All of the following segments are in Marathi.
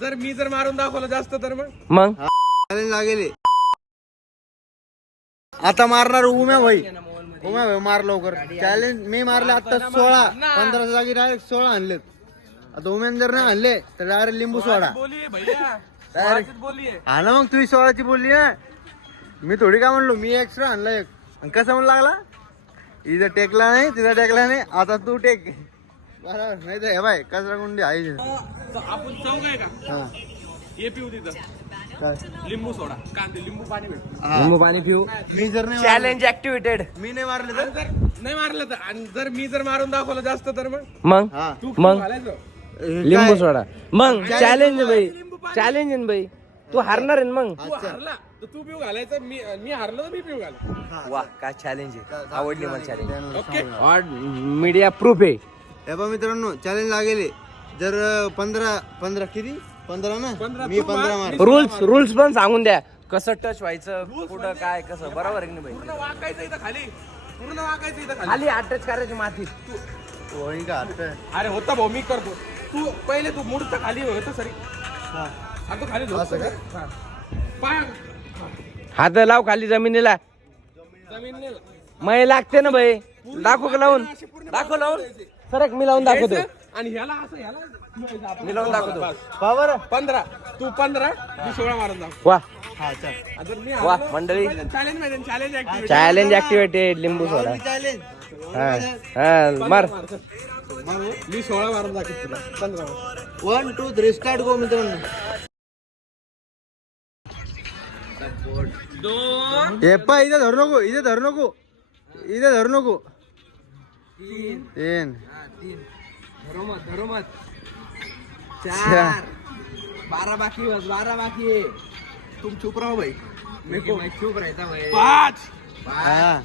जर मी जर मारून दाखवलं जास्त तर मग चॅलेंज लागेल. आता मारणार उम्या भाई. उम्या भाई मार लवकर. चॅलेंज मी मारले आता 16. 15 जागी डायरेक्ट 16 आणलेत. आता उमेन जर नाही आणले तर डायरेक्ट लिंबू सोडा. हा ना मग तू 16ची बोलली ना. मी थोडी काय म्हणलो, मी एक्स्ट्रा आणला एक. कसं म्हणू लागला, इथं टेकला नाही तिथं टेकला नाही, आता तू टेक. बरोबर नाही तर हे बाय कचरा गुंडी आहे. आपण चौक आहे का हे पिऊ तिथं लिंबू सोडा कांदे लिंबू पाणी भेटतो. लिंबू पाणी पिऊ. मी जर नाही चॅलेंज ऍक्टिव्हेटेड. मी नाही मारले तर जर नाही मारलं तर आणि जर मी जर मारून दाखवलं जास्त तर मग हा तू मग घालायचं. लिंबू सोडा. मग चॅलेंज भाई, चॅलेंज आहे भाई. तू हारणार आहे मग. तू हारला तर तू पिऊ घालायचं, मी हारलो तर मी पिऊ घालायचं. वा काय चॅलेंज आहे. आवडली मला चॅलेंज. ओके और मीडिया प्रूफ आहे. हे बघा मित्रांनो, चॅलेंज लागेल. जर 15 किती 15 ना 15 मी तू 15 मार. मार. रूल्स पण सांगून द्या. कसं टच व्हायचं, कुठं काय कसं, बरोबर आहे की नाही पूर्ण वाकायचं इथं खाली, पूर्ण वाकायचं इथं भाई. खाली. खाली अटॅच करायची मातीत. होईल का आता? अरे होता भाऊ, मी करतो. तू पहिले तू मूर्त खाली होतं सरी. हा. आता तू खाली असं का? हा. पाय हात लाव खाली जमिनीला. जमीन मै लागते ना भाई. दाखव का लावून, दाखव लावून. सरक मी लावून दाखवतो. आणि ह्याला असं ह्याला मी लावून दाखवतो. बस. पहा बरं. 15 तू 15 मी 16 मारून दाखव. वा हा चल. आता मी वा मंडळी. चॅलेंज माहिती चॅलेंज ऍक्टिव्हिटी चॅलेंज ऍक्टिव्हेटेड. लिंबू सोडा. चॅलेंज. हा हा मार. मी 16 मारून दाखव तुला 15 1 2 3 स्टार्ट गो मित्रांनो. 2 हे पहा इथे धरू नको, इथे धरू नको, इथे धरू नको. 3 धरोमत 4 12 बाकी बस. 12 बाकी आहे. तुम चुप रहो भाई. मी चूप राहता भाई. 5 हा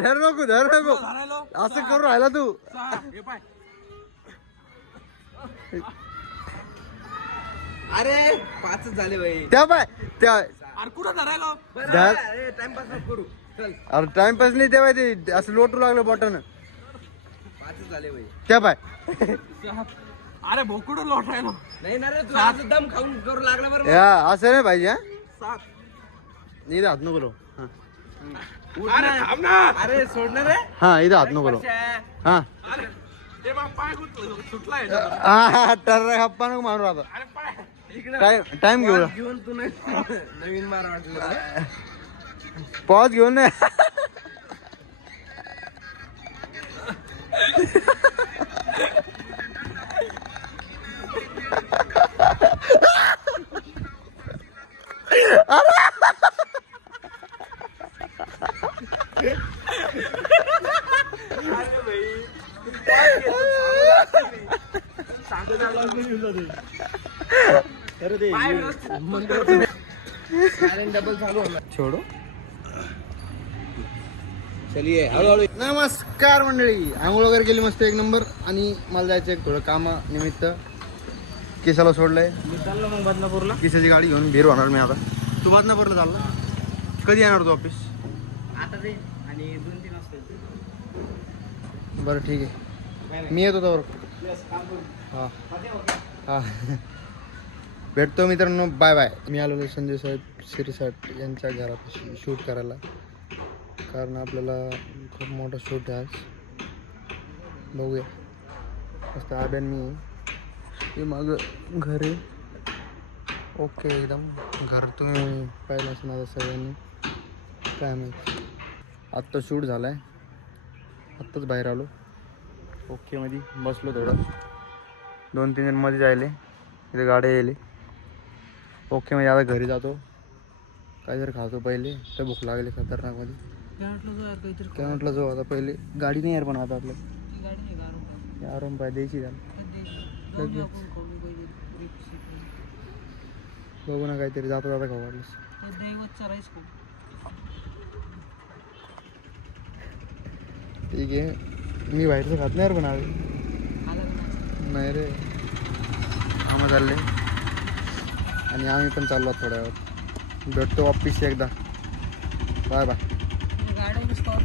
धरू नको, धरू नको. असं करू राहिला तू. 6 हे पाय. अरे 5 झाले भाई. त्या पाय त्या. अरे कुठं धरायला धर. टाइमपास नको करू. चल अरे टाइमपास नाही तेव्हा ते असं लोटू लागलं बॉटन. 5 झाले भाई. त्या पाय. अरे भाऊ कुठं लोटायला नाही ना रे, तू आज दम खाऊन करू लागला बरं. या असं नाही पाहिजे. हा 7 इथं हात नको लावू. हा. अरे थांब ना. अरे सोडणार रे. हा इथं हात नको लावू. हा अरे ते बघ पाय सुटलाय. हा टर हप्पा नको मारू आता. अरे पाय टाइम घेऊ. घेऊन तू नवीन मार वाटलं. पॉज घेऊन नाही. डबल चालू होला. छोडो. चलिए हळूहळू. नमस्कार मंडळी. आंघोळ वगैरे केली मस्त एक नंबर. आणि मला जायचं एक थोडं कामानिमित्त. केसाला सोडलंय. मी चाललो मग बदनापूरला. केसाची गाडी घेऊन भेर होणार मी आता. तू बदनापूरला चालला. कधी येणार तू ऑफिस? आता ते आणि 2-3 वाजता. बरं ठीक आहे, मी येतो तर. हां हां भेटतो मित्रांनो. Bye bye. मी आलेलो संजय साहेब शिरसाट यांच्या घरापाशी शूट करायला. कारण आपल्याला खूप मोठा शूट आहे आज. बघूया. मस्त आब्यान मी हे मागं घर आहे. ओके एकदम. घर तुम्ही पाहिलं असं आता सगळ्यांनी. काय माहिती. आत्ता शूट झाला आहे. आत्ताच बाहेर आलो. ओके मध्ये बसलो थोडं. 2-3 जण मध्ये जायले. इथे गाड्या यायले. ओके मध्ये आता घरी जातो. काय जर खातो पहिले तर भूक लागली खतरनाकमध्ये. काय म्हटलं जाऊ आता पहिले. गाडी नाही यार पण आता आपलं आराम पाय द्यायची झालं. बघू ना काहीतरी जाता जाता खाऊ वाटलं. ठीक आहे. मी बाहेरचं खात नाही यार पण आज. नाही रे. आम्हा चालले आणि आम्ही पण चाललो थोड्या वेळात. भेटतो ऑफिस एकदा. Bye bye.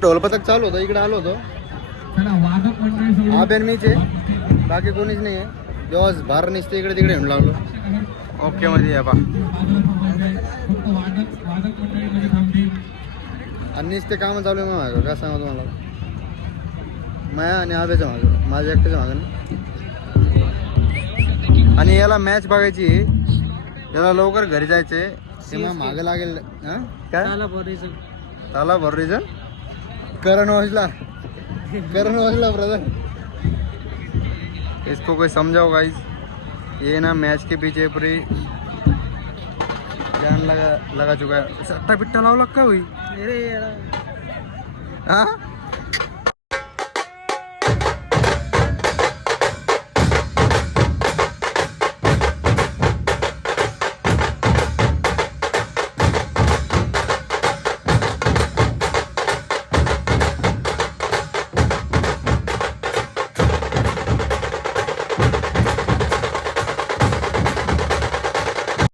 ढोलपथक चालू होतं. इकडे आलो होतो. आबेन मीच आहे. बाकी कोणीच नाही आहे. दिवस भर नुसते इकडे तिकडे येऊन लागलो. ओके मध्ये या बा. आणि नुसते कामं चालू आहे माझं. काय सांगा तुम्हाला, माया आणि आब्याच्या मागं, माझ्या एकट्याच्या मागं नाही. आणि याला मॅच बघायची, याला लवकर घरी जायचे. मागं लागेल. हा काय त्याला बरं रिझन करण ओझला ब्रदर. इसको कोई समझाओ गाइस, ये ना मैच के पीछे पूरी जान लगा चुका है. सट्टा पिट्टा लावला का हुई. हाँ